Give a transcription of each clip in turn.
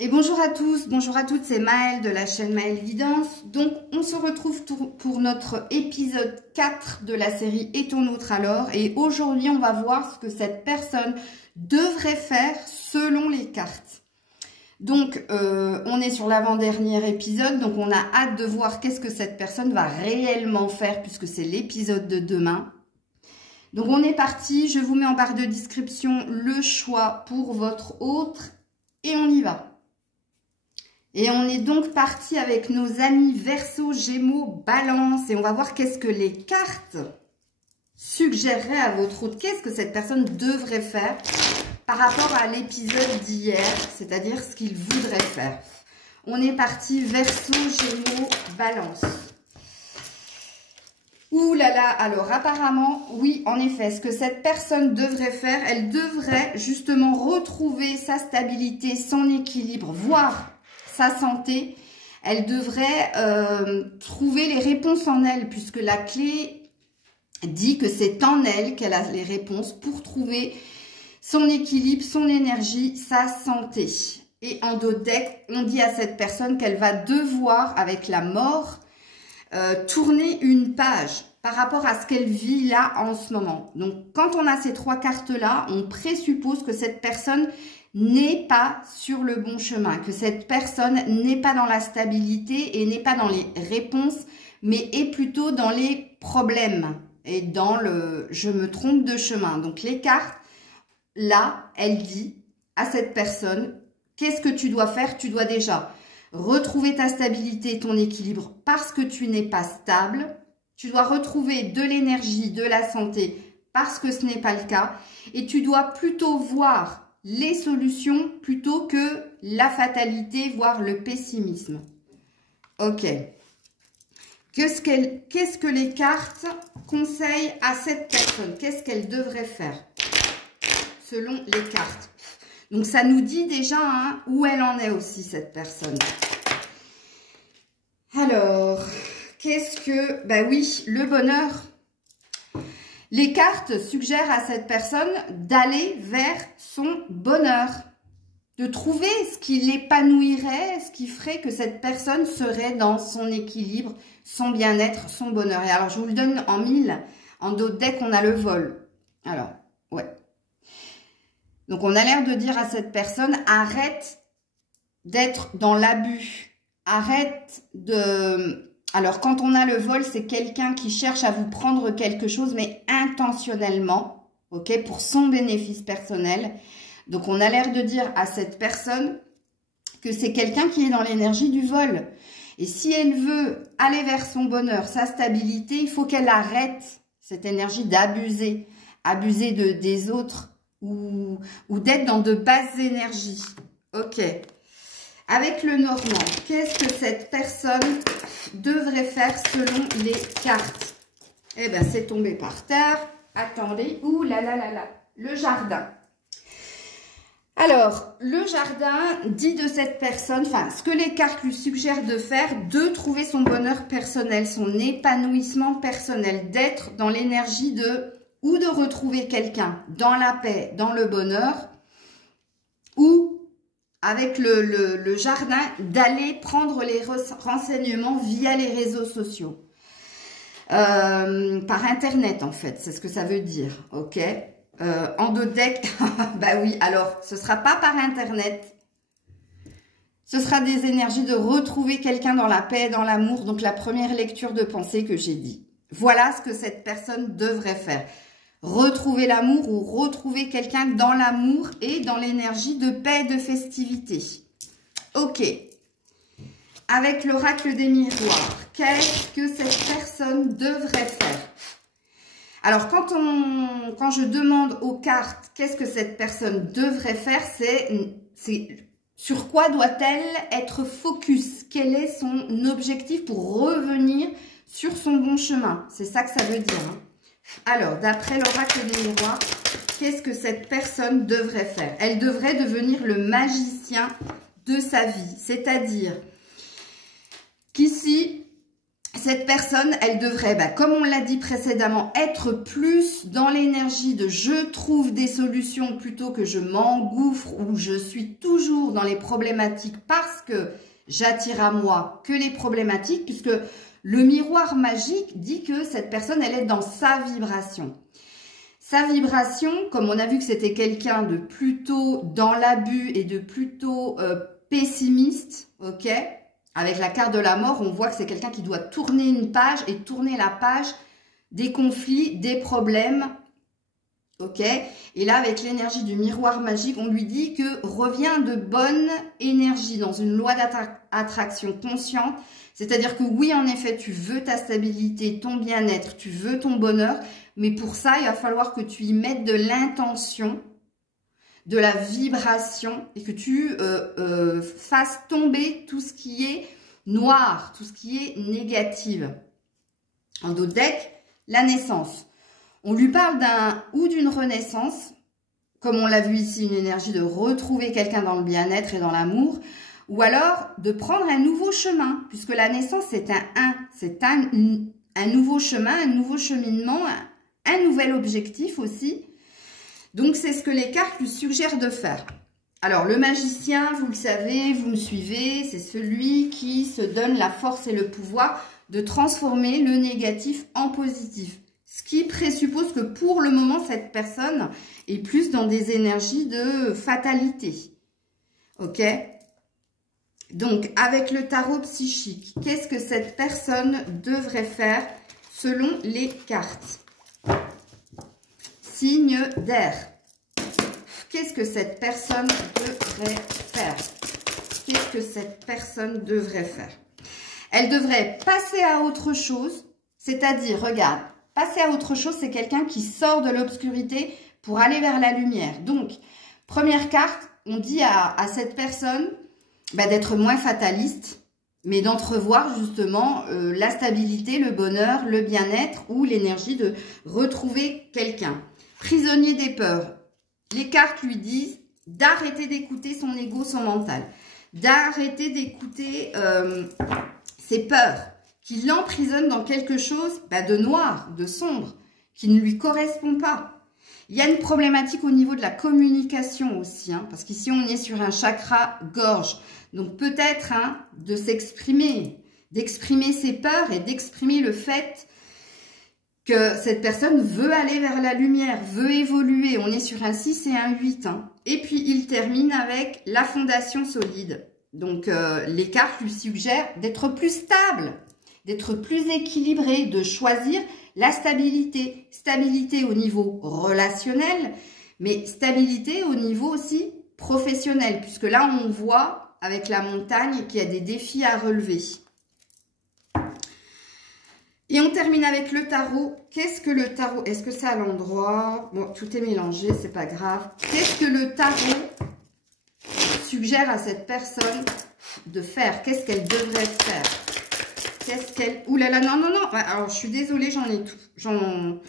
Et bonjour à tous, bonjour à toutes, c'est Maëlle de la chaîne Maëlle Vidance. Donc, on se retrouve pour notre épisode 4 de la série Et ton autre alors. Et aujourd'hui, on va voir ce que cette personne devrait faire selon les cartes. Donc, on est sur l'avant-dernier épisode, donc on a hâte de voir qu'est-ce que cette personne va réellement faire puisque c'est l'épisode de demain. Donc, on est parti, je vous mets en barre de description le choix pour votre autre et on y va. Et on est donc parti avec nos amis Verseau, Gémeaux, Balance. Et on va voir qu'est-ce que les cartes suggéreraient à votre autre. Qu'est-ce que cette personne devrait faire par rapport à l'épisode d'hier, c'est-à-dire ce qu'il voudrait faire. On est parti Verseau, Gémeaux, Balance. Ouh là là, alors apparemment, oui, en effet, ce que cette personne devrait faire, elle devrait justement retrouver sa stabilité, son équilibre, voire sa santé. Elle devrait trouver les réponses en elle, puisque la clé dit que c'est en elle qu'elle a les réponses pour trouver son équilibre, son énergie, sa santé. Et en dos de deck, on dit à cette personne qu'elle va devoir, avec la mort, tourner une page par rapport à ce qu'elle vit là en ce moment. Donc, quand on a ces trois cartes-là, on présuppose que cette personne n'est pas sur le bon chemin, que cette personne n'est pas dans la stabilité et n'est pas dans les réponses, mais est plutôt dans les problèmes et dans le « je me trompe de chemin ». Donc, les cartes, là, elle dit à cette personne, qu'est-ce que tu dois faire? Tu dois déjà retrouver ta stabilité et ton équilibre parce que tu n'es pas stable. Tu dois retrouver de l'énergie, de la santé parce que ce n'est pas le cas. Et tu dois plutôt voir les solutions plutôt que la fatalité, voire le pessimisme. Ok. Qu'est-ce que les cartes conseillent à cette personne? Qu'est-ce qu'elle devrait faire selon les cartes? Donc, ça nous dit déjà hein, où elle en est aussi, cette personne. Alors, qu'est-ce que... Ben oui, le bonheur. Les cartes suggèrent à cette personne d'aller vers son bonheur, de trouver ce qui l'épanouirait, ce qui ferait que cette personne serait dans son équilibre, son bien-être, son bonheur. Et alors, je vous le donne en 1000. En dos de deck, on a le vol. Alors, ouais. Donc, on a l'air de dire à cette personne, arrête d'être dans l'abus. Arrête de... Alors, quand on a le vol, c'est quelqu'un qui cherche à vous prendre quelque chose, mais intentionnellement, ok, pour son bénéfice personnel. Donc, on a l'air de dire à cette personne que c'est quelqu'un qui est dans l'énergie du vol. Et si elle veut aller vers son bonheur, sa stabilité, il faut qu'elle arrête cette énergie d'abuser. Abuser des autres ou d'être dans de basses énergies. Ok. Avec le Normand, qu'est-ce que cette personne devrait faire selon les cartes? Eh bien, c'est tombé par terre. Attendez. Ouh là là là là. Le jardin. Alors, le jardin dit de cette personne, enfin, ce que les cartes lui suggèrent de faire, de trouver son bonheur personnel, son épanouissement personnel, d'être dans l'énergie ou de retrouver quelqu'un dans la paix, dans le bonheur, ou avec le jardin, d'aller prendre les renseignements via les réseaux sociaux. Par Internet, en fait, c'est ce que ça veut dire, ok? En dos de deck, bah oui, alors, ce ne sera pas par Internet. Ce sera des énergies de retrouver quelqu'un dans la paix, dans l'amour, donc la première lecture de pensée que j'ai dit. Voilà ce que cette personne devrait faire. Retrouver l'amour ou retrouver quelqu'un dans l'amour et dans l'énergie de paix et de festivité. Ok. Avec l'oracle des miroirs, qu'est-ce que cette personne devrait faire? Alors, quand je demande aux cartes qu'est-ce que cette personne devrait faire, c'est sur quoi doit-elle être focus? Quel est son objectif pour revenir sur son bon chemin? C'est ça que ça veut dire, hein. Alors, d'après l'oracle des miroirs, qu'est-ce que cette personne devrait faire? Elle devrait devenir le magicien de sa vie. C'est-à-dire qu'ici, cette personne, elle devrait, comme on l'a dit précédemment, être plus dans l'énergie de je trouve des solutions plutôt que je m'engouffre ou je suis toujours dans les problématiques parce que j'attire à moi que les problématiques, puisque le miroir magique dit que cette personne, elle est dans sa vibration. Sa vibration, comme on a vu que c'était quelqu'un de plutôt dans l'abus et de plutôt pessimiste, ok ? Avec la carte de la mort, on voit que c'est quelqu'un qui doit tourner une page et tourner la page des conflits, des problèmes. Ok? Et là, avec l'énergie du miroir magique, on lui dit que revient de bonne énergie dans une loi d'attraction consciente. C'est-à-dire que oui, en effet, tu veux ta stabilité, ton bien-être, tu veux ton bonheur. Mais pour ça, il va falloir que tu y mettes de l'intention, de la vibration et que tu fasses tomber tout ce qui est noir, tout ce qui est négatif. En dos de deck, la naissance. On lui parle d'un ou d'une renaissance, comme on l'a vu ici, une énergie de retrouver quelqu'un dans le bien-être et dans l'amour, ou alors de prendre un nouveau chemin, puisque la naissance c'est un nouveau chemin, un nouveau cheminement, un nouvel objectif aussi. Donc, c'est ce que les cartes lui suggèrent de faire. Alors, le magicien, vous le savez, vous me suivez, c'est celui qui se donne la force et le pouvoir de transformer le négatif en positif. Ce qui présuppose que pour le moment, cette personne est plus dans des énergies de fatalité. Ok? Donc, avec le tarot psychique, qu'est-ce que cette personne devrait faire selon les cartes? Signe d'air. Qu'est-ce que cette personne devrait faire? Qu'est-ce que cette personne devrait faire? Elle devrait passer à autre chose, c'est-à-dire, regarde, passer à autre chose, c'est quelqu'un qui sort de l'obscurité pour aller vers la lumière. Donc, première carte, on dit à cette personne d'être moins fataliste, mais d'entrevoir justement la stabilité, le bonheur, le bien-être ou l'énergie de retrouver quelqu'un. Prisonnier des peurs. Les cartes lui disent d'arrêter d'écouter son ego, son mental. D'arrêter d'écouter ses peurs qui l'emprisonnent dans quelque chose de noir, de sombre, qui ne lui correspond pas. Il y a une problématique au niveau de la communication aussi, parce qu'ici on est sur un chakra gorge. Donc peut-être de s'exprimer, d'exprimer ses peurs et d'exprimer le fait que cette personne veut aller vers la lumière, veut évoluer. On est sur un 6 et un 8. Et puis, il termine avec la fondation solide. Donc, les cartes lui suggèrent d'être plus stable, d'être plus équilibré, de choisir la stabilité. Stabilité au niveau relationnel, mais stabilité au niveau aussi professionnel. Puisque là, on voit avec la montagne qu'il y a des défis à relever. Et on termine avec le tarot. Qu'est-ce que le tarot? Est-ce que c'est à l'endroit? Bon, tout est mélangé, c'est pas grave. Qu'est-ce que le tarot suggère à cette personne de faire? Qu'est-ce qu'elle devrait faire? Qu'est-ce qu'elle... Ouh là là, non, non, non. Alors, je suis désolée, j'en ai tout. J'en ai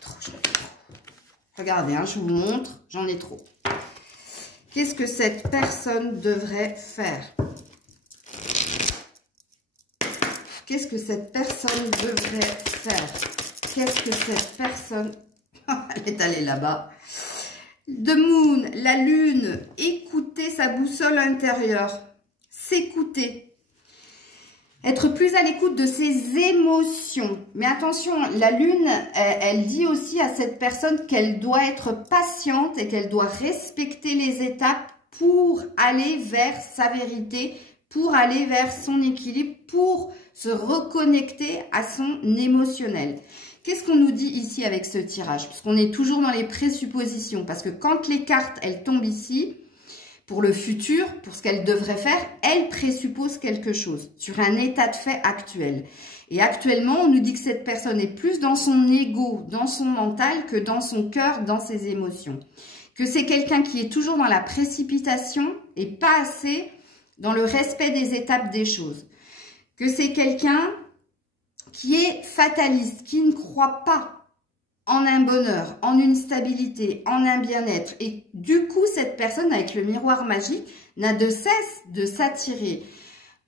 trop. Regardez, je vous montre. J'en ai trop. Qu'est-ce que cette personne devrait faire? Qu'est-ce que cette personne devrait faire? Qu'est-ce que cette personne... Elle est allée là-bas. The Moon, la lune, écouter sa boussole intérieure. S'écouter. Être plus à l'écoute de ses émotions. Mais attention, la lune, elle dit aussi à cette personne qu'elle doit être patiente et qu'elle doit respecter les étapes pour aller vers sa vérité, pour aller vers son équilibre, pour se reconnecter à son émotionnel. Qu'est-ce qu'on nous dit ici avec ce tirage? Puisqu'on est toujours dans les présuppositions. Parce que quand les cartes, elles tombent ici, pour le futur, pour ce qu'elles devraient faire, elles présupposent quelque chose sur un état de fait actuel. Et actuellement, on nous dit que cette personne est plus dans son ego, dans son mental, que dans son cœur, dans ses émotions. Que c'est quelqu'un qui est toujours dans la précipitation et pas assez dans le respect des étapes des choses. Que c'est quelqu'un qui est fataliste, qui ne croit pas en un bonheur, en une stabilité, en un bien-être. Et du coup, cette personne, avec le miroir magique, n'a de cesse de s'attirer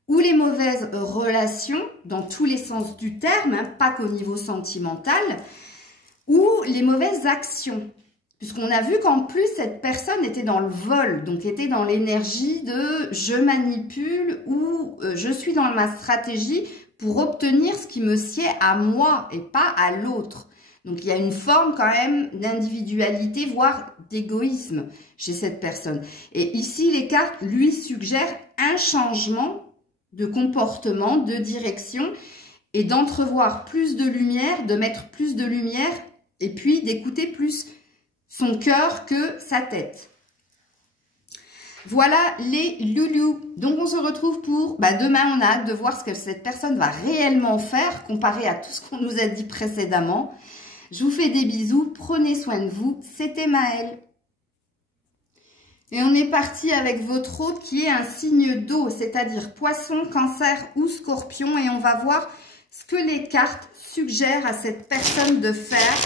ou les mauvaises relations, dans tous les sens du terme, hein, pas qu'au niveau sentimental, ou les mauvaises actions. Puisqu'on a vu qu'en plus, cette personne était dans le vol, donc était dans l'énergie de « je manipule » ou « je suis dans ma stratégie pour obtenir ce qui me sied à moi et pas à l'autre ». Donc, il y a une forme quand même d'individualité, voire d'égoïsme chez cette personne. Et ici, les cartes lui suggèrent un changement de comportement, de direction et d'entrevoir plus de lumière, de mettre plus de lumière et puis d'écouter plus son cœur que sa tête. Voilà les loulous. Donc, on se retrouve pour demain. On a hâte de voir ce que cette personne va réellement faire comparé à tout ce qu'on nous a dit précédemment. Je vous fais des bisous. Prenez soin de vous. C'était Maëlle. Et on est parti avec votre hôte qui est un signe d'eau, c'est-à-dire poisson, cancer ou scorpion. Et on va voir ce que les cartes suggèrent à cette personne de faire.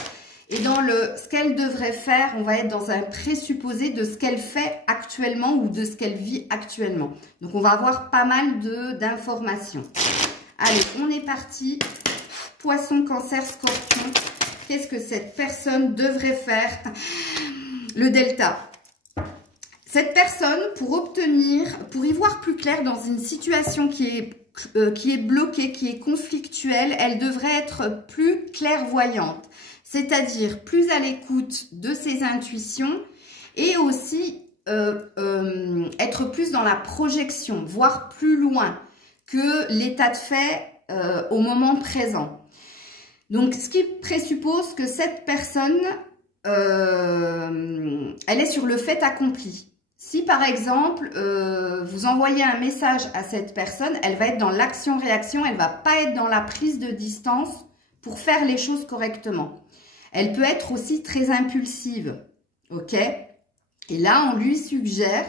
Et dans ce qu'elle devrait faire, on va être dans un présupposé de ce qu'elle fait actuellement ou de ce qu'elle vit actuellement. Donc, on va avoir pas mal d'informations. Allez, on est parti. Poisson, cancer, scorpion. Qu'est-ce que cette personne devrait faire? Le delta. Cette personne, pour y voir plus clair dans une situation qui est bloquée, qui est conflictuelle, elle devrait être plus clairvoyante. C'est-à-dire plus à l'écoute de ses intuitions et aussi être plus dans la projection, voire plus loin que l'état de fait au moment présent. Donc, ce qui présuppose que cette personne, elle est sur le fait accompli. Si, par exemple, vous envoyez un message à cette personne, elle va être dans l'action-réaction, elle ne va pas être dans la prise de distance pour faire les choses correctement. Elle peut être aussi très impulsive, ok? Et là, on lui suggère,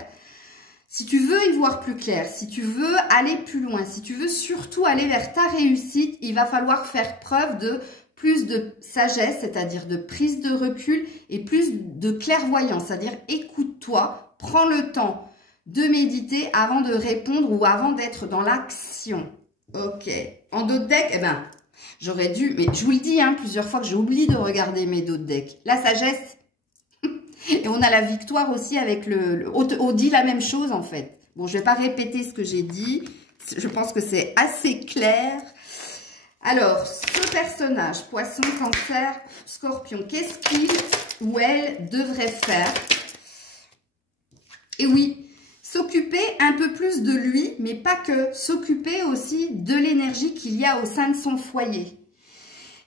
si tu veux y voir plus clair, si tu veux aller plus loin, si tu veux surtout aller vers ta réussite, il va falloir faire preuve de plus de sagesse, c'est-à-dire de prise de recul et plus de clairvoyance, c'est-à-dire écoute-toi, prends le temps de méditer avant de répondre ou avant d'être dans l'action. Ok. En dos de deck, j'aurais dû, mais je vous le dis plusieurs fois que j'oublie de regarder mes dos de deck. La sagesse, et on a la victoire aussi avec on dit la même chose en fait. Bon, je ne vais pas répéter ce que j'ai dit. Je pense que c'est assez clair. Alors, ce personnage, poisson, cancer, scorpion, qu'est-ce qu'il ou elle devrait faire? Et oui, s'occuper un peu plus de lui, mais pas que, s'occuper aussi de l'énergie qu'il y a au sein de son foyer.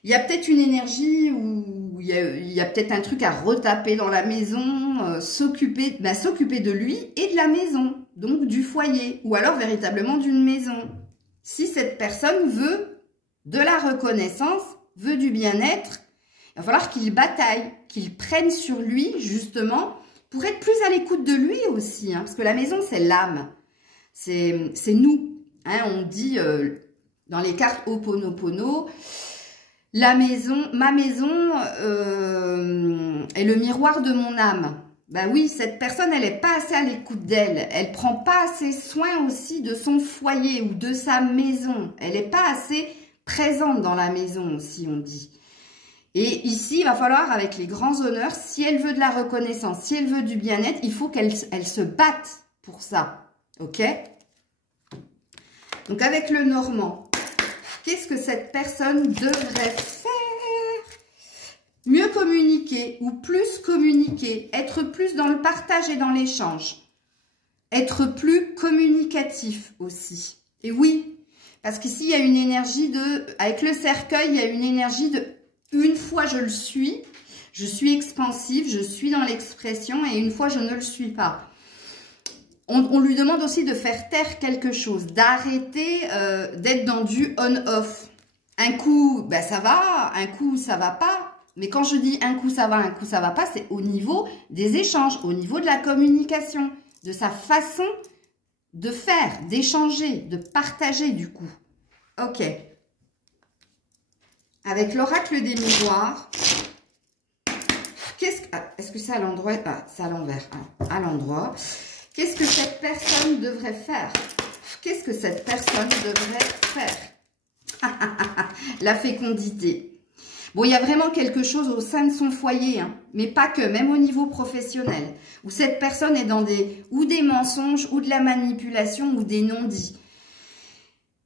Il y a peut-être une énergie où il y a peut-être un truc à retaper dans la maison, s'occuper de lui et de la maison, donc du foyer, ou alors véritablement d'une maison. Si cette personne veut de la reconnaissance, veut du bien-être, il va falloir qu'il bataille, qu'il prenne sur lui justement pour être plus à l'écoute de lui aussi, parce que la maison c'est l'âme, c'est nous. On dit dans les cartes Ho'oponopono, ma maison est le miroir de mon âme. Ben oui, cette personne, elle n'est pas assez à l'écoute d'elle. Elle ne prend pas assez soin aussi de son foyer ou de sa maison. Elle n'est pas assez présente dans la maison aussi, on dit. Et ici, il va falloir, avec les grands honneurs, si elle veut de la reconnaissance, si elle veut du bien-être, il faut qu'elle se batte pour ça. Ok? Donc, avec le Normand, qu'est-ce que cette personne devrait faire? Mieux communiquer ou plus communiquer, être plus dans le partage et dans l'échange. Être plus communicatif aussi. Et oui, parce qu'ici, il y a une énergie avec le cercueil, il y a une énergie de, une fois je le suis expansive, je suis dans l'expression et une fois je ne le suis pas. On lui demande aussi de faire taire quelque chose, d'arrêter d'être dans du on-off. Un coup, ça va, un coup, ça va pas. Mais quand je dis un coup, ça va pas, c'est au niveau des échanges, au niveau de la communication, de sa façon de faire, d'échanger, de partager du coup. Ok. Avec l'oracle des miroirs, est-ce que c'est à l'endroit? C'est à l'envers, à l'endroit. Qu'est-ce que cette personne devrait faire? Qu'est-ce que cette personne devrait faire? La fécondité. Bon, il y a vraiment quelque chose au sein de son foyer, hein, mais pas que, même au niveau professionnel, où cette personne est dans des mensonges, ou de la manipulation, ou des non-dits.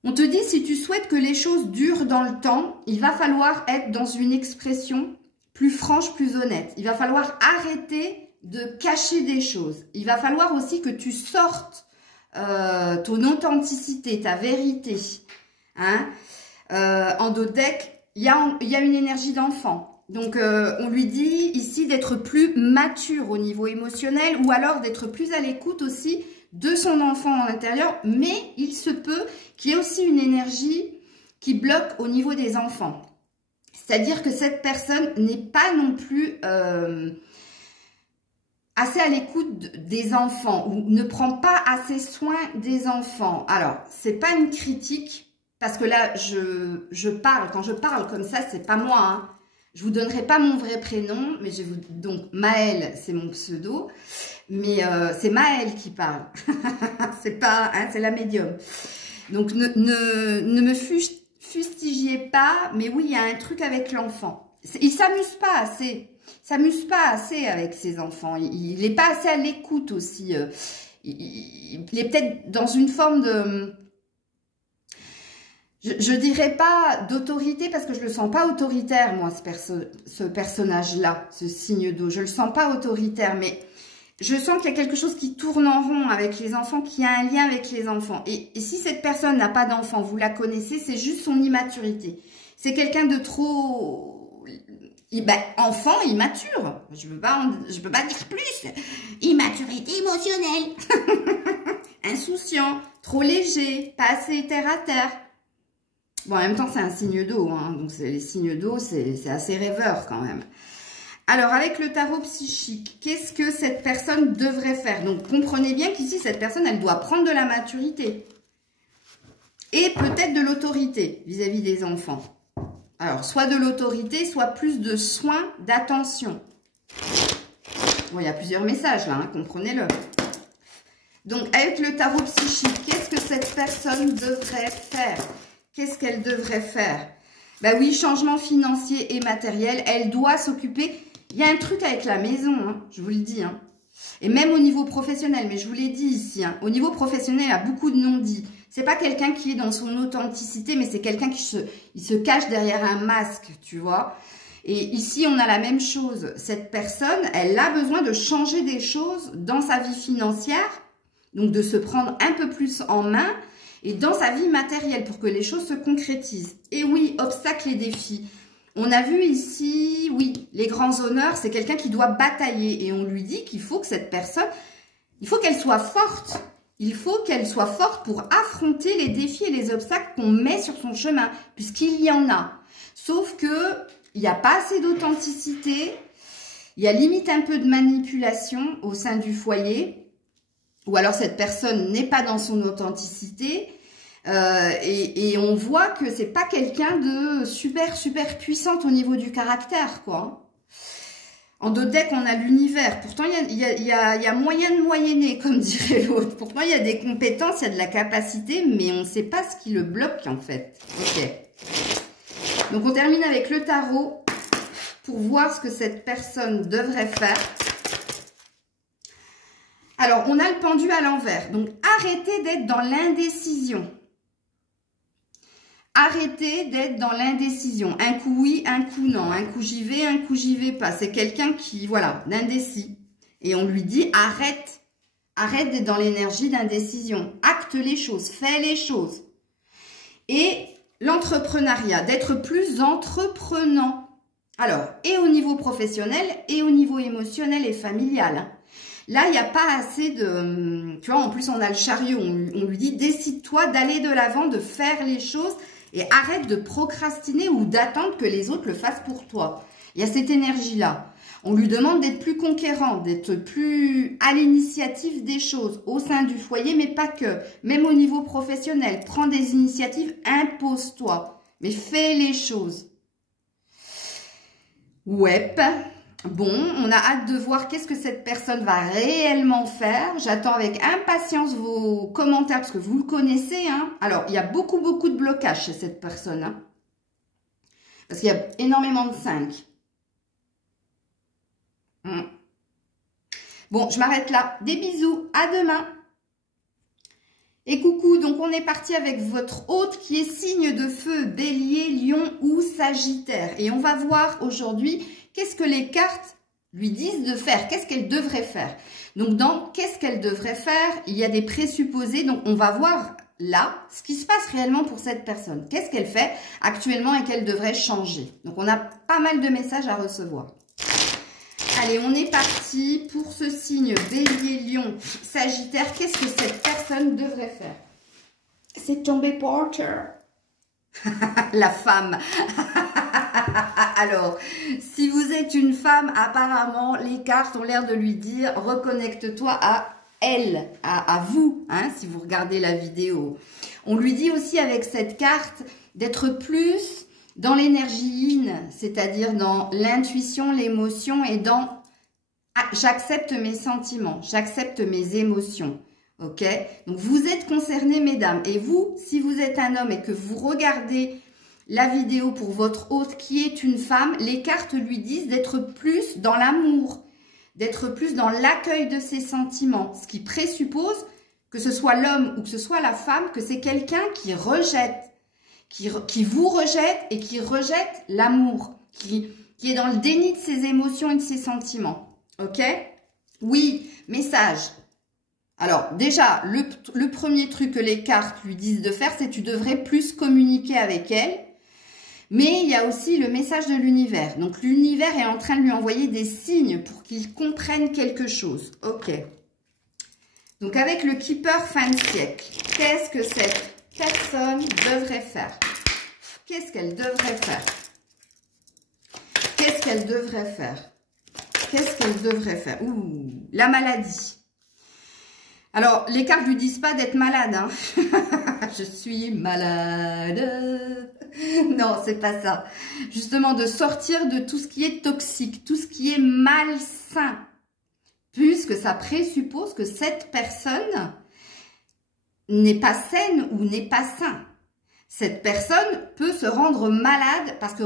On te dit, si tu souhaites que les choses durent dans le temps, il va falloir être dans une expression plus franche, plus honnête. Il va falloir arrêter de cacher des choses. Il va falloir aussi que tu sortes ton authenticité, ta vérité. Hein? En dodec, il y a une énergie d'enfant. Donc, on lui dit ici d'être plus mature au niveau émotionnel ou alors d'être plus à l'écoute aussi de son enfant à l'intérieur. Mais il se peut qu'il y ait aussi une énergie qui bloque au niveau des enfants. C'est-à-dire que cette personne n'est pas non plus assez à l'écoute des enfants ou ne prend pas assez soin des enfants. Alors, c'est pas une critique. Parce que là, je parle, quand je parle comme ça, c'est pas moi. Hein. Je vous donnerai pas mon vrai prénom, mais donc Maëlle, c'est mon pseudo, mais c'est Maëlle qui parle. C'est pas, hein, c'est la médium. Donc ne me fustigiez pas, mais oui, il y a un truc avec l'enfant. Il s'amuse pas assez. Il s'amuse pas assez avec ses enfants. Il est pas assez à l'écoute aussi. Il est peut-être dans une forme de... Je dirais pas d'autorité parce que je le sens pas autoritaire, moi, ce personnage-là, ce signe d'eau. Je le sens pas autoritaire, mais je sens qu'il y a quelque chose qui tourne en rond avec les enfants, qui a un lien avec les enfants. Et si cette personne n'a pas d'enfant, vous la connaissez, c'est juste son immaturité. C'est quelqu'un de trop... enfant, immature. Je peux pas dire plus. Immaturité émotionnelle. Insouciant, trop léger, pas assez terre à terre. Bon, en même temps, c'est un signe d'eau, hein, donc les signes d'eau, c'est assez rêveur quand même. Alors, avec le tarot psychique, qu'est-ce que cette personne devrait faire? Donc, comprenez bien qu'ici, cette personne, elle doit prendre de la maturité. Et peut-être de l'autorité vis-à-vis des enfants. Alors, soit de l'autorité, soit plus de soins, d'attention. Bon, il y a plusieurs messages là, hein, comprenez-le. Donc, avec le tarot psychique, qu'est-ce que cette personne devrait faire? Qu'est-ce qu'elle devrait faire? Ben oui, changement financier et matériel. Elle doit s'occuper. Il y a un truc avec la maison, hein, je vous le dis. Hein. Et même au niveau professionnel, mais je vous l'ai dit ici. Hein, au niveau professionnel, il y a beaucoup de non-dits. C'est pas quelqu'un qui est dans son authenticité, mais c'est quelqu'un qui se cache derrière un masque, tu vois. Et ici, on a la même chose. Cette personne, elle a besoin de changer des choses dans sa vie financière. Donc, de se prendre un peu plus en main. Et dans sa vie matérielle, pour que les choses se concrétisent. Et oui, obstacles et défis. On a vu ici, oui, les grands honneurs, c'est quelqu'un qui doit batailler. Et on lui dit qu'il faut que cette personne, il faut qu'elle soit forte. Il faut qu'elle soit forte pour affronter les défis et les obstacles qu'on met sur son chemin, puisqu'il y en a. Sauf que il n'y a pas assez d'authenticité. Il y a limite un peu de manipulation au sein du foyer. Ou alors cette personne n'est pas dans son authenticité et on voit que c'est pas quelqu'un de super puissante au niveau du caractère, quoi. En dodec, on a l'univers. Pourtant, il y a moyen de moyenner, comme dirait l'autre. Pourtant, il y a des compétences, il y a de la capacité, mais on ne sait pas ce qui le bloque, en fait. Ok. Donc, on termine avec le tarot pour voir ce que cette personne devrait faire. Alors, on a le pendu à l'envers. Donc, arrêtez d'être dans l'indécision. Arrêtez d'être dans l'indécision. Un coup oui, un coup non. Un coup j'y vais, un coup j'y vais pas. C'est quelqu'un qui, voilà, d'indécis. Et on lui dit, arrête. Arrête d'être dans l'énergie d'indécision. Acte les choses, fais les choses. Et l'entrepreneuriat, d'être plus entreprenant. Alors, et au niveau professionnel, et au niveau émotionnel et familial. Là, il n'y a pas assez de... Tu vois, en plus, on a le chariot. On lui dit, décide-toi d'aller de l'avant, de faire les choses et arrête de procrastiner ou d'attendre que les autres le fassent pour toi. Il y a cette énergie-là. On lui demande d'être plus conquérant, d'être plus à l'initiative des choses au sein du foyer, mais pas que. Même au niveau professionnel, prends des initiatives, impose-toi. Mais fais les choses. Ouais. Bon, on a hâte de voir qu'est-ce que cette personne va réellement faire. J'attends avec impatience vos commentaires parce que vous le connaissez. Hein. Alors, il y a beaucoup de blocages chez cette personne. Hein, parce qu'il y a énormément de 5. Bon, je m'arrête là. Des bisous. À demain. Et coucou, donc on est parti avec votre hôte qui est signe de feu, bélier, lion ou sagittaire. Et on va voir aujourd'hui qu'est-ce que les cartes lui disent de faire, qu'est-ce qu'elle devrait faire. Donc dans qu'est-ce qu'elle devrait faire, il y a des présupposés. Donc on va voir là ce qui se passe réellement pour cette personne. Qu'est-ce qu'elle fait actuellement et qu'elle devrait changer. Donc on a pas mal de messages à recevoir. Allez, on est parti pour ce signe bélier, lion, sagittaire. Qu'est-ce que cette personne devrait faire? C'est tombé Porter. La femme. Alors, si vous êtes une femme, apparemment, les cartes ont l'air de lui dire reconnecte-toi à elle, à vous, hein, si vous regardez la vidéo. On lui dit aussi avec cette carte d'être plus dans l'énergie yin, c'est-à-dire dans l'intuition, l'émotion et dans j'accepte mes sentiments, j'accepte mes émotions. Ok? Donc vous êtes concernés, mesdames. Et vous, si vous êtes un homme et que vous regardez la vidéo pour votre hôte qui est une femme, les cartes lui disent d'être plus dans l'amour, d'être plus dans l'accueil de ses sentiments. Ce qui présuppose que ce soit l'homme ou que ce soit la femme, que c'est quelqu'un qui rejette. Qui vous rejette et qui rejette l'amour, qui est dans le déni de ses émotions et de ses sentiments. Ok? Oui, message. Alors, déjà, le premier truc que les cartes lui disent de faire, c'est tu devrais plus communiquer avec elle. Mais il y a aussi le message de l'univers. Donc, l'univers est en train de lui envoyer des signes pour qu'il comprenne quelque chose. Ok. Donc, avec le Keeper fin de siècle, qu'est-ce que cette personne devrait faire? Qu'est-ce qu'elle devrait faire? Qu'est-ce qu'elle devrait faire? Qu'est-ce qu'elle devrait faire? Ouh, la maladie. Alors, les cartes ne lui disent pas d'être malade. Hein. Je suis malade. Non, c'est pas ça. Justement, de sortir de tout ce qui est toxique, tout ce qui est malsain. Puisque ça présuppose que cette personne n'est pas saine ou n'est pas sain. Cette personne peut se rendre malade parce que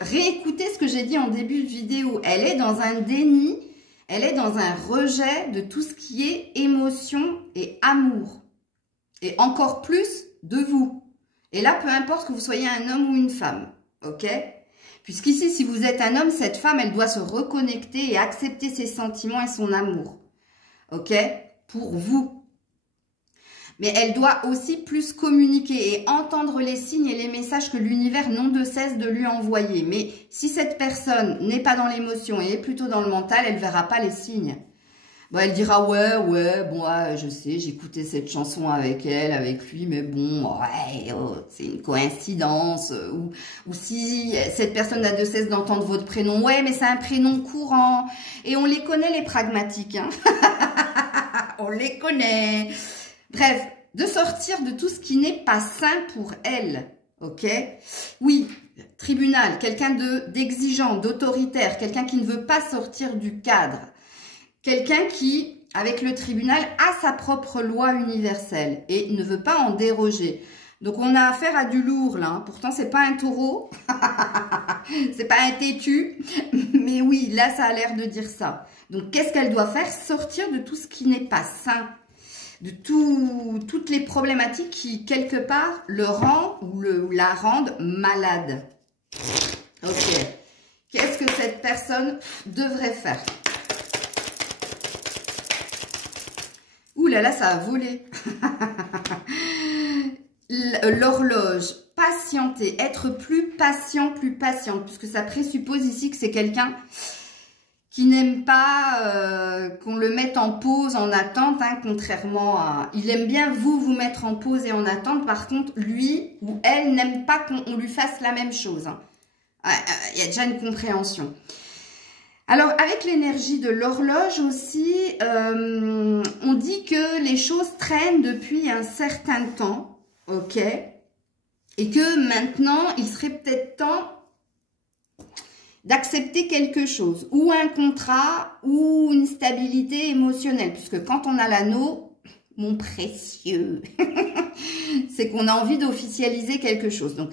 réécoutez ce que j'ai dit en début de vidéo. Elle est dans un déni, elle est dans un rejet de tout ce qui est émotion et amour. Et encore plus de vous. Et là, peu importe que vous soyez un homme ou une femme. Ok? Puisqu'ici, si vous êtes un homme, cette femme, elle doit se reconnecter et accepter ses sentiments et son amour. Ok? Pour vous. Mais elle doit aussi plus communiquer et entendre les signes et les messages que l'univers n'ont de cesse de lui envoyer. Mais si cette personne n'est pas dans l'émotion et est plutôt dans le mental, elle ne verra pas les signes. Bon, elle dira ouais, bon, ouais, je sais, j'écoutais cette chanson avec elle, avec lui, mais bon, ouais, oh, c'est une coïncidence. Ou si cette personne n'a de cesse d'entendre votre prénom, ouais, mais c'est un prénom courant. Et on les connaît, les pragmatiques, hein. On les connaît. Bref, de sortir de tout ce qui n'est pas sain pour elle, ok? Oui, tribunal, quelqu'un d'exigeant, d'autoritaire, quelqu'un qui ne veut pas sortir du cadre. Quelqu'un qui, avec le tribunal, a sa propre loi universelle et ne veut pas en déroger. Donc, on a affaire à du lourd, là. Hein. Pourtant, c'est pas un taureau. C'est pas un têtu. Mais oui, là, ça a l'air de dire ça. Donc, qu'est-ce qu'elle doit faire? Sortir de tout ce qui n'est pas sain. De toutes les problématiques qui, quelque part, le rend ou la rendent malade. Ok. Qu'est-ce que cette personne devrait faire? Ouh là là, ça a volé. L'horloge, patienter, être plus patient, plus patiente, puisque ça présuppose ici que c'est quelqu'un qui n'aime pas qu'on le mette en pause, en attente, hein, contrairement à... Il aime bien vous mettre en pause et en attente, par contre, lui ou elle n'aime pas qu'on lui fasse la même chose. Hein. Il y a déjà une compréhension. Alors, avec l'énergie de l'horloge aussi, on dit que les choses traînent depuis un certain temps, ok? Et que maintenant, il serait peut-être temps d'accepter quelque chose, ou un contrat, ou une stabilité émotionnelle, puisque quand on a l'anneau, mon précieux, c'est qu'on a envie d'officialiser quelque chose. Donc,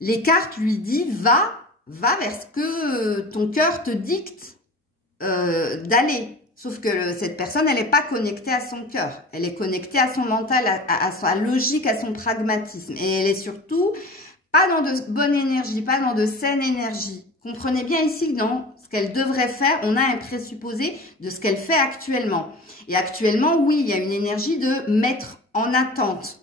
les cartes lui disent, va vers ce que ton cœur te dicte d'aller. Sauf que cette personne, elle n'est pas connectée à son cœur. Elle est connectée à son mental, à sa logique, à son pragmatisme. Et elle est surtout pas dans de bonne énergie, pas dans de saine énergie. Comprenez bien ici que dans ce qu'elle devrait faire, on a un présupposé de ce qu'elle fait actuellement. Et actuellement, oui, il y a une énergie de mettre en attente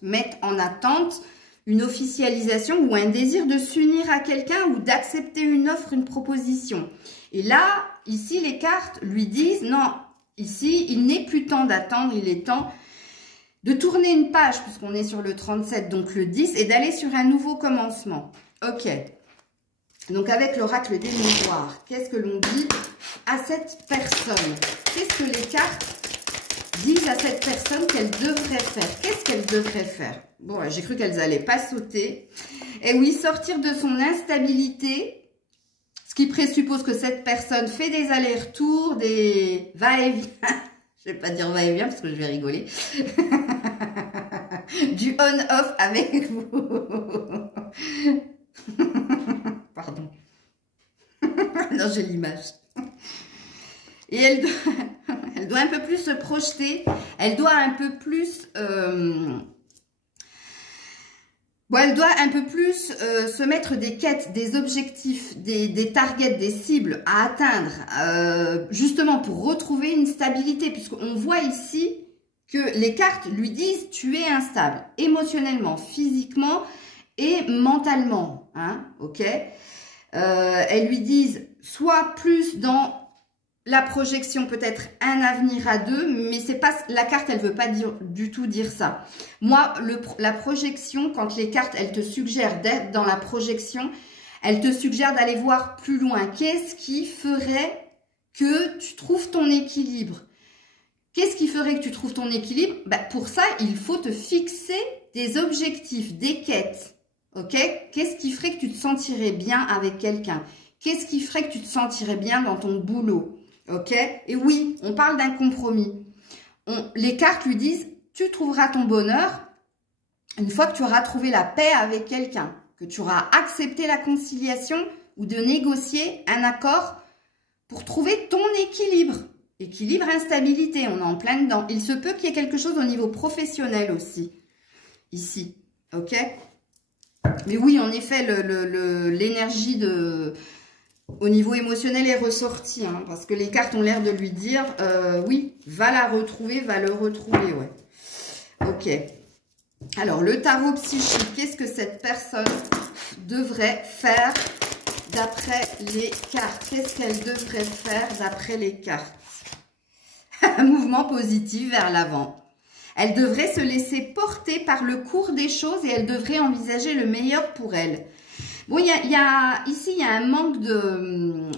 une officialisation ou un désir de s'unir à quelqu'un ou d'accepter une offre, une proposition. Et là, ici, les cartes lui disent, non, ici, il n'est plus temps d'attendre, il est temps de tourner une page, puisqu'on est sur le 37, donc le 10, et d'aller sur un nouveau commencement. Ok. Donc, avec l'oracle des miroirs, qu'est-ce que l'on dit à cette personne? Qu'est-ce que les cartes disent à cette personne qu'elle devrait faire? Qu'est-ce qu'elle devrait faire? Bon, j'ai cru qu'elles n'allaient pas sauter. Et oui, sortir de son instabilité, ce qui présuppose que cette personne fait des allers-retours, des va-et-vient. Je ne vais pas dire va-et-vient parce que je vais rigoler. Du on-off avec vous. Pardon. Non, j'ai l'image. Et elle doit un peu plus se projeter. Elle doit un peu plus... elle doit un peu plus se mettre des quêtes, des objectifs, des targets, des cibles à atteindre, justement pour retrouver une stabilité, puisqu'on voit ici que les cartes lui disent « tu es instable, émotionnellement, physiquement et mentalement hein, ». Ok. Elles lui disent soit plus dans la projection, peut-être un avenir à deux, mais c'est pas la carte, elle veut pas du tout dire ça. Moi, la projection, quand les cartes, elles te suggèrent d'être dans la projection, elles te suggèrent d'aller voir plus loin. Qu'est-ce qui ferait que tu trouves ton équilibre? Qu'est-ce qui ferait que tu trouves ton équilibre? Pour ça, il faut te fixer des objectifs, des quêtes. Ok? Qu'est-ce qui ferait que tu te sentirais bien avec quelqu'un? Qu'est-ce qui ferait que tu te sentirais bien dans ton boulot? Ok? Et oui, on parle d'un compromis. Les cartes lui disent, tu trouveras ton bonheur une fois que tu auras trouvé la paix avec quelqu'un, que tu auras accepté la conciliation ou de négocier un accord pour trouver ton équilibre. Équilibre, instabilité, on est en plein dedans. Il se peut qu'il y ait quelque chose au niveau professionnel aussi, ici. Ok? Mais oui, en effet, l'énergie au niveau émotionnel est ressortie, hein, parce que les cartes ont l'air de lui dire, oui, va la retrouver, va le retrouver, ouais. Ok. Alors, le tarot psychique, qu'est-ce que cette personne devrait faire d'après les cartes? Qu'est-ce qu'elle devrait faire d'après les cartes? Un mouvement positif vers l'avant. Elle devrait se laisser porter par le cours des choses et elle devrait envisager le meilleur pour elle. Bon, ici, il y a un manque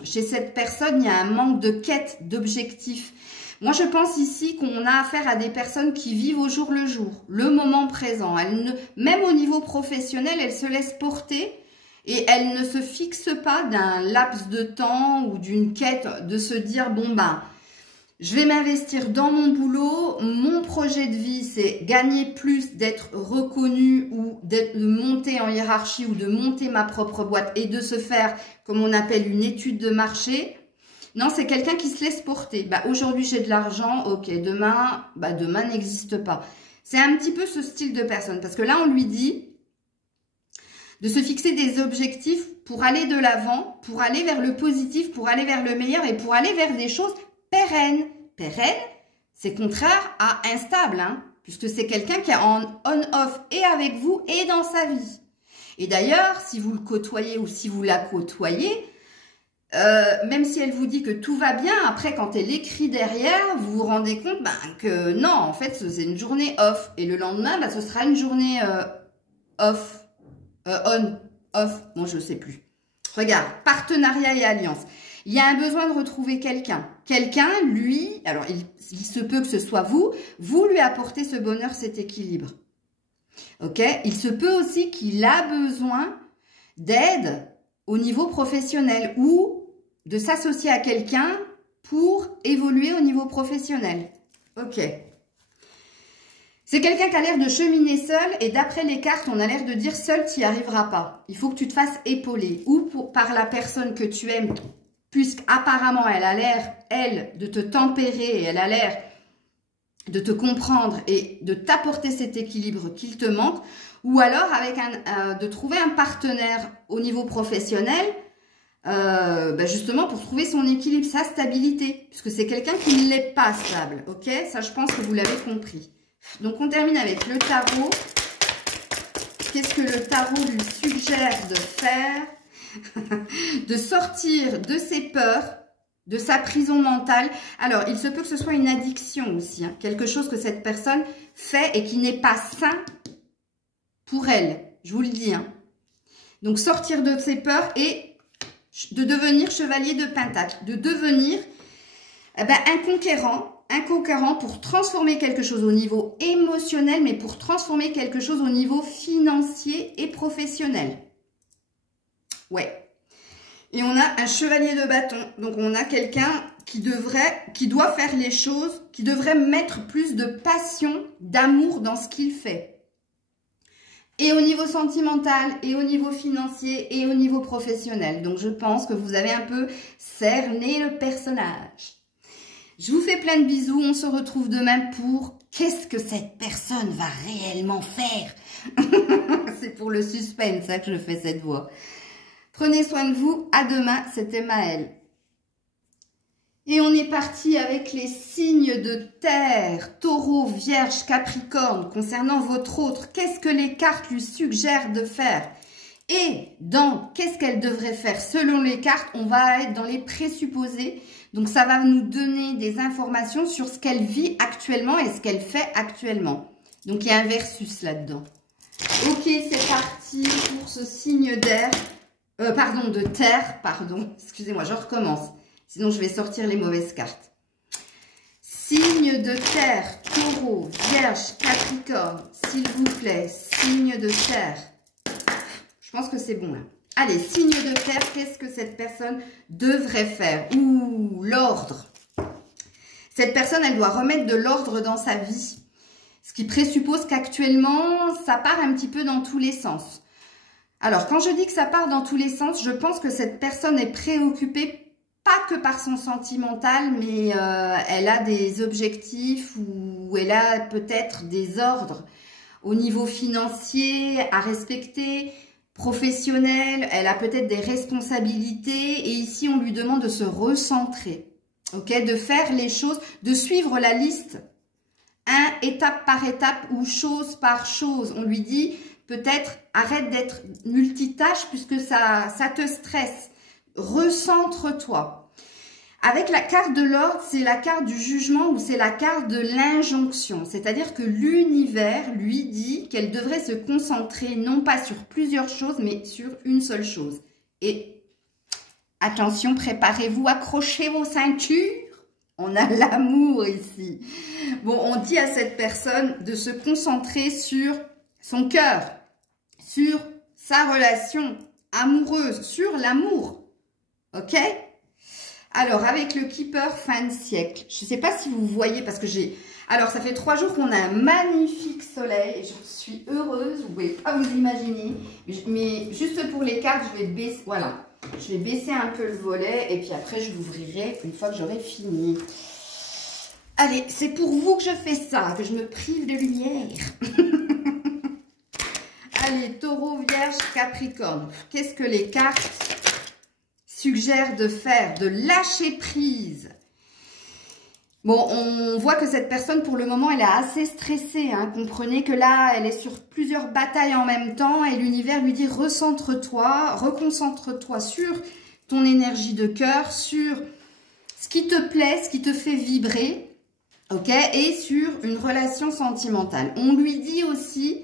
chez cette personne, il y a un manque de quête, d'objectifs. Moi, je pense ici qu'on a affaire à des personnes qui vivent au jour le jour, le moment présent. Même au niveau professionnel, elles se laissent porter et elles ne se fixent pas d'un laps de temps ou d'une quête de se dire, bon, je vais m'investir dans mon boulot, mon projet de vie, c'est gagner plus, d'être reconnu ou de monter en hiérarchie ou de monter ma propre boîte et de se faire, comme on appelle, une étude de marché. Non, c'est quelqu'un qui se laisse porter. Aujourd'hui, j'ai de l'argent, ok, demain, demain n'existe pas. C'est un petit peu ce style de personne parce que là, on lui dit de se fixer des objectifs pour aller de l'avant, pour aller vers le positif, pour aller vers le meilleur et pour aller vers des choses pérenne. Pérenne, c'est contraire à instable, hein, puisque c'est quelqu'un qui est en on-off et avec vous et dans sa vie. Et d'ailleurs, si vous le côtoyez ou si vous la côtoyez, même si elle vous dit que tout va bien, après quand elle écrit derrière, vous vous rendez compte que non, en fait, c'est une journée off. Et le lendemain, ce sera une journée off, on, off, bon, je ne sais plus. Regarde, partenariat et alliance. Il y a un besoin de retrouver quelqu'un. Quelqu'un, lui, alors il se peut que ce soit vous lui apportez ce bonheur, cet équilibre. Ok? Il se peut aussi qu'il a besoin d'aide au niveau professionnel ou de s'associer à quelqu'un pour évoluer au niveau professionnel. Ok. C'est quelqu'un qui a l'air de cheminer seul et d'après les cartes, on a l'air de dire seul, tu n'y arriveras pas. Il faut que tu te fasses épauler ou par la personne que tu aimes, puisqu'apparemment elle a l'air, elle, de te tempérer et elle a l'air de te comprendre et de t'apporter cet équilibre qu'il te manque, ou alors avec de trouver un partenaire au niveau professionnel, justement pour trouver son équilibre, sa stabilité, puisque c'est quelqu'un qui ne l'est pas stable, ok? Ça, je pense que vous l'avez compris. Donc, on termine avec le tarot. Qu'est-ce que le tarot lui suggère de faire? De sortir de ses peurs, de sa prison mentale. Alors, il se peut que ce soit une addiction aussi, hein, quelque chose que cette personne fait et qui n'est pas sain pour elle, je vous le dis. Hein. Donc, sortir de ses peurs et de devenir chevalier de Pentacle, de devenir un conquérant pour transformer quelque chose au niveau émotionnel, mais pour transformer quelque chose au niveau financier et professionnel. Ouais. Et on a un chevalier de bâton. Donc, on a quelqu'un qui doit faire les choses, qui devrait mettre plus de passion, d'amour dans ce qu'il fait. Et au niveau sentimental, et au niveau financier, et au niveau professionnel. Donc, je pense que vous avez un peu cerné le personnage. Je vous fais plein de bisous. On se retrouve demain pour qu'est-ce que cette personne va réellement faire. C'est pour le suspense ça que je fais cette voix. Prenez soin de vous. À demain. C'était Maëlle. Et on est parti avec les signes de terre, taureau, vierge, capricorne, concernant votre autre. Qu'est-ce que les cartes lui suggèrent de faire? Et dans qu'est-ce qu'elle devrait faire selon les cartes, on va être dans les présupposés. Donc, ça va nous donner des informations sur ce qu'elle vit actuellement et ce qu'elle fait actuellement. Donc, il y a un versus là-dedans. Ok, c'est parti pour ce signe d'air. De terre, excusez-moi, je recommence. Sinon, je vais sortir les mauvaises cartes. Signe de terre, taureau, vierge, capricorne, s'il vous plaît, signe de terre. Je pense que c'est bon là. Allez, signe de terre, qu'est-ce que cette personne devrait faire? Ouh, l'ordre. Cette personne, elle doit remettre de l'ordre dans sa vie. Ce qui présuppose qu'actuellement, ça part un petit peu dans tous les sens. Alors, quand je dis que ça part dans tous les sens, je pense que cette personne est préoccupée pas que par son sentimental, mais elle a des objectifs ou elle a peut-être des ordres au niveau financier à respecter, professionnel, elle a peut-être des responsabilités et ici on lui demande de se recentrer, ok, de faire les choses, de suivre la liste, étape par étape ou chose par chose. On lui dit peut-être arrête d'être multitâche puisque ça te stresse. Recentre-toi. Avec la carte de l'ordre, c'est la carte du jugement ou c'est la carte de l'injonction. C'est-à-dire que l'univers lui dit qu'elle devrait se concentrer non pas sur plusieurs choses, mais sur une seule chose. Et attention, préparez-vous, accrochez vos ceintures. On a l'amour ici. Bon, on dit à cette personne de se concentrer sur son cœur, sur sa relation amoureuse, sur l'amour. Ok? Alors, avec le Keeper fin de siècle, je ne sais pas si vous voyez, parce que j'ai... Alors, ça fait 3 jours qu'on a un magnifique soleil, et je suis heureuse, vous ne pouvez pas vous imaginer. Mais juste pour les cartes, je vais baisser, voilà. Je vais baisser un peu le volet, et puis après, je l'ouvrirai une fois que j'aurai fini. Allez, c'est pour vous que je fais ça, que je me prive de lumière. Allez, taureau, vierge, capricorne. Qu'est-ce que les cartes suggère de faire? De lâcher prise. Bon, on voit que cette personne, pour le moment, elle est assez stressée. Hein. Comprenez que là, elle est sur plusieurs batailles en même temps et l'univers lui dit recentre-toi, reconcentre-toi sur ton énergie de cœur, sur ce qui te plaît, ce qui te fait vibrer, ok, et sur une relation sentimentale. On lui dit aussi...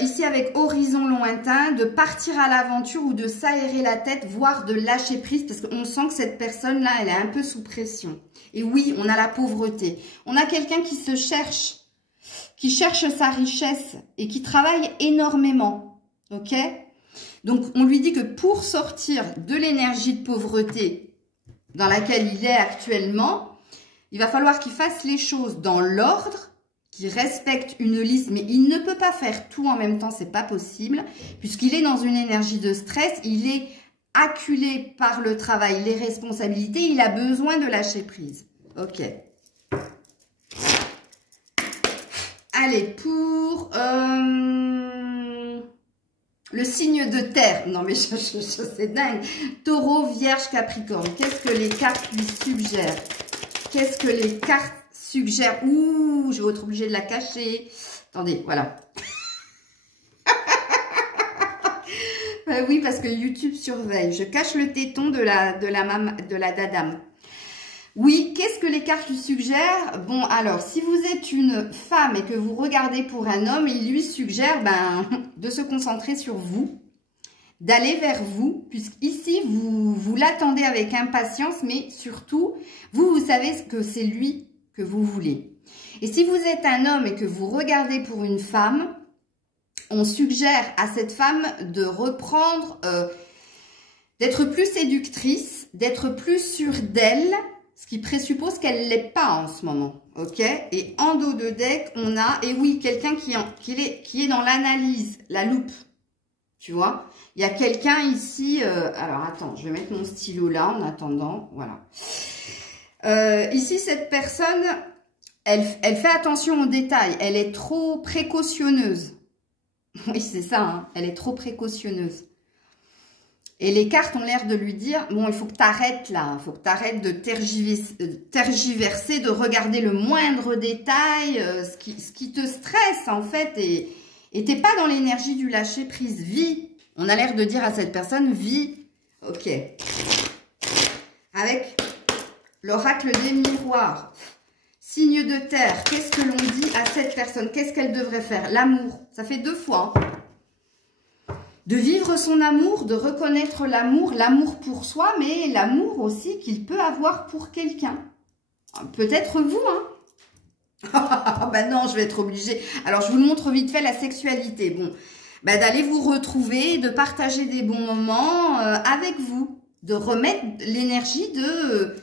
ici avec horizon lointain, de partir à l'aventure ou de s'aérer la tête, voire de lâcher prise, parce qu'on sent que cette personne-là, elle est un peu sous pression. Et oui, on a la pauvreté. On a quelqu'un qui se cherche, qui cherche sa richesse et qui travaille énormément, ok? Donc, on lui dit que pour sortir de l'énergie de pauvreté dans laquelle il est actuellement, il va falloir qu'il fasse les choses dans l'ordre, qu'il respecte une liste, mais il ne peut pas faire tout en même temps, c'est pas possible, puisqu'il est dans une énergie de stress, il est acculé par le travail, les responsabilités, il a besoin de lâcher prise. Ok. Allez, pour le signe de terre, non mais c'est dingue, Taureau, Vierge, Capricorne, qu'est-ce que les cartes lui suggèrent? Qu'est-ce que les cartes suggèrent? Ouh, je vais être obligée de la cacher. Attendez, voilà. Oui, parce que YouTube surveille. Je cache le téton de la dadame. Oui, qu'est-ce que les cartes lui suggèrent? Bon, alors, si vous êtes une femme et que vous regardez pour un homme, il lui suggère de se concentrer sur vous, d'aller vers vous, puisqu'ici, vous l'attendez avec impatience, mais surtout, vous savez que c'est lui que vous voulez. Et si vous êtes un homme et que vous regardez pour une femme, on suggère à cette femme de reprendre, d'être plus séductrice, d'être plus sûre d'elle, ce qui présuppose qu'elle ne l'est pas en ce moment, ok? Et en dos de deck, on a, et oui, quelqu'un qui est dans l'analyse, la loupe, tu vois? Il y a quelqu'un ici, alors attends, je vais mettre mon stylo là en attendant, voilà. Ici, cette personne, elle fait attention aux détails, elle est trop précautionneuse. Oui, c'est ça, hein, elle est trop précautionneuse. Et les cartes ont l'air de lui dire, bon, il faut que tu arrêtes là, il faut que tu arrêtes de tergiverser, de regarder le moindre détail, ce qui te stresse en fait, et t'es pas dans l'énergie du lâcher prise. Vis. On a l'air de dire à cette personne, vis. Ok. Avec l'oracle des miroirs. Signe de terre, qu'est-ce que l'on dit à cette personne? Qu'est-ce qu'elle devrait faire? L'amour, ça fait 2 fois. Hein. De vivre son amour, de reconnaître l'amour, l'amour pour soi, mais l'amour aussi qu'il peut avoir pour quelqu'un. Peut-être vous, hein. Ben non, je vais être obligée. Alors, je vous le montre vite fait, la sexualité. Bon, ben d'aller vous retrouver, de partager des bons moments avec vous, de remettre l'énergie de...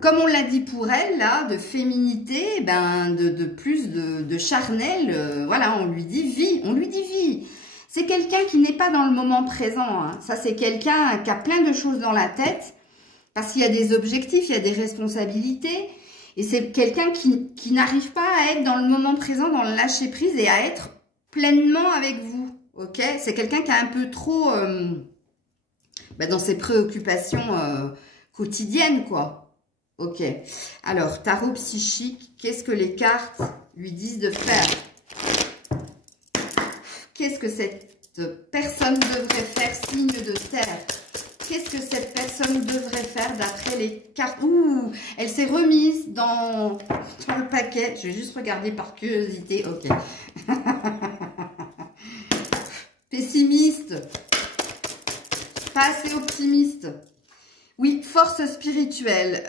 Comme on l'a dit pour elle, là, de féminité, ben de plus de charnel, voilà, on lui dit vie, on lui dit vie. C'est quelqu'un qui n'est pas dans le moment présent, hein. Ça, c'est quelqu'un qui a plein de choses dans la tête, parce qu'il y a des objectifs, il y a des responsabilités, et c'est quelqu'un qui n'arrive pas à être dans le moment présent, dans le lâcher prise, et à être pleinement avec vous, ok? C'est quelqu'un qui est un peu trop dans ses préoccupations quotidiennes, quoi. Ok, alors, tarot psychique, qu'est-ce que les cartes lui disent de faire? Qu'est-ce que cette personne devrait faire? Signe de terre. Qu'est-ce que cette personne devrait faire d'après les cartes? Ouh, elle s'est remise dans le paquet. Je vais juste regarder par curiosité. Ok. Pessimiste. Pas assez optimiste. Oui, force spirituelle.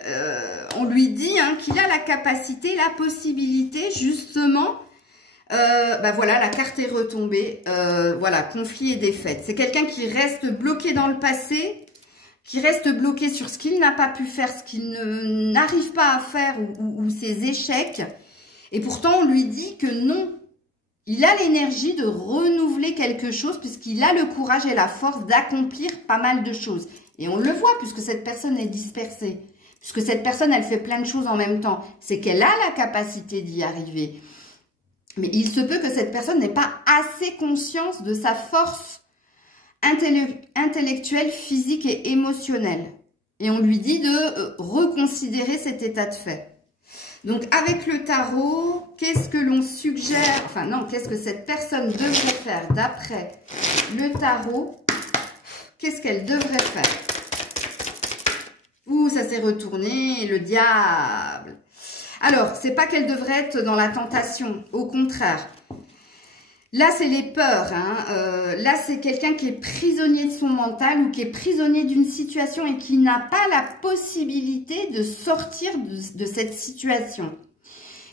On lui dit qu'il a la capacité, la possibilité, justement... voilà, la carte est retombée. Voilà, conflit et défaite. C'est quelqu'un qui reste bloqué dans le passé, qui reste bloqué sur ce qu'il n'a pas pu faire, ce qu'il n'arrive pas à faire ou ses échecs. Et pourtant, on lui dit que non. Il a l'énergie de renouveler quelque chose puisqu'il a le courage et la force d'accomplir pas mal de choses. Et on le voit puisque cette personne est dispersée. Puisque cette personne, elle fait plein de choses en même temps. C'est qu'elle a la capacité d'y arriver. Mais il se peut que cette personne n'ait pas assez conscience de sa force intellectuelle, physique et émotionnelle. Et on lui dit de reconsidérer cet état de fait. Donc, avec le tarot, qu'est-ce que l'on suggère? Enfin, non, qu'est-ce que cette personne devrait faire d'après le tarot? Qu'est-ce qu'elle devrait faire? Ouh, ça s'est retourné, le diable. Alors, c'est pas qu'elle devrait être dans la tentation, au contraire. Là, c'est les peurs. Là, c'est quelqu'un qui est prisonnier de son mental ou qui est prisonnier d'une situation et qui n'a pas la possibilité de sortir de cette situation.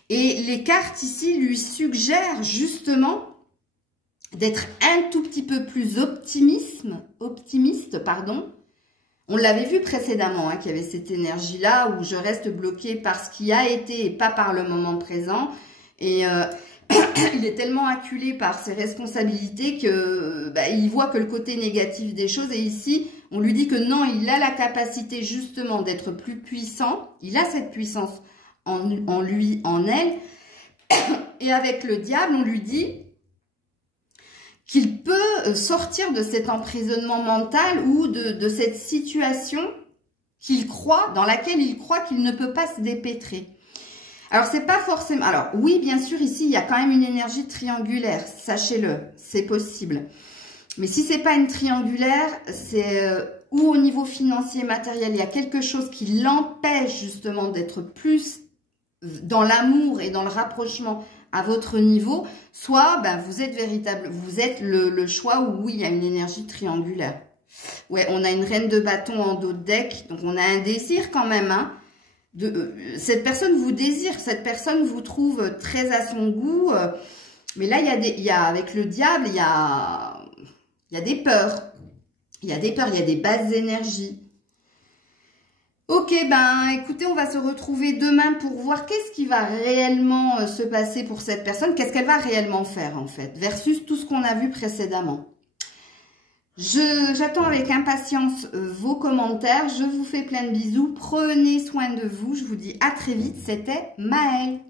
Et les cartes ici lui suggèrent justement d'être un tout petit peu plus optimiste, pardon. On l'avait vu précédemment, hein, qu'il y avait cette énergie-là où je reste bloquée par ce qui a été et pas par le moment présent. Et il est tellement acculé par ses responsabilités que il voit que le côté négatif des choses. Et ici, on lui dit que non, il a la capacité justement d'être plus puissant. Il a cette puissance en lui, en elle. Et avec le diable, on lui dit qu'il peut sortir de cet emprisonnement mental ou de cette situation dans laquelle il croit qu'il ne peut pas se dépêtrer. Alors, c'est pas forcément... Alors, oui, bien sûr, ici, il y a quand même une énergie triangulaire. Sachez-le, c'est possible. Mais si c'est pas une triangulaire, c'est ou au niveau financier, matériel, il y a quelque chose qui l'empêche justement d'être plus dans l'amour et dans le rapprochement à votre niveau, soit vous êtes le choix où oui, il y a une énergie triangulaire. Ouais, on a une reine de bâton en dos de deck, donc on a un désir quand même, hein. Cette personne vous désire, cette personne vous trouve très à son goût, mais là, avec le diable, il y a des peurs. Il y a des peurs, il y a des basses énergies. Ok, écoutez, on va se retrouver demain pour voir qu'est-ce qui va réellement se passer pour cette personne, qu'est-ce qu'elle va réellement faire en fait, versus tout ce qu'on a vu précédemment. J'attends avec impatience vos commentaires, je vous fais plein de bisous, prenez soin de vous, je vous dis à très vite, c'était Maëlle.